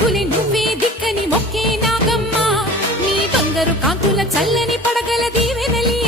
దిక్కులే నువ్వే దిక్కని మొక్కే నాగమ్మ నీ బంగారు కాంతుల చల్లని పడగల దీవెనలి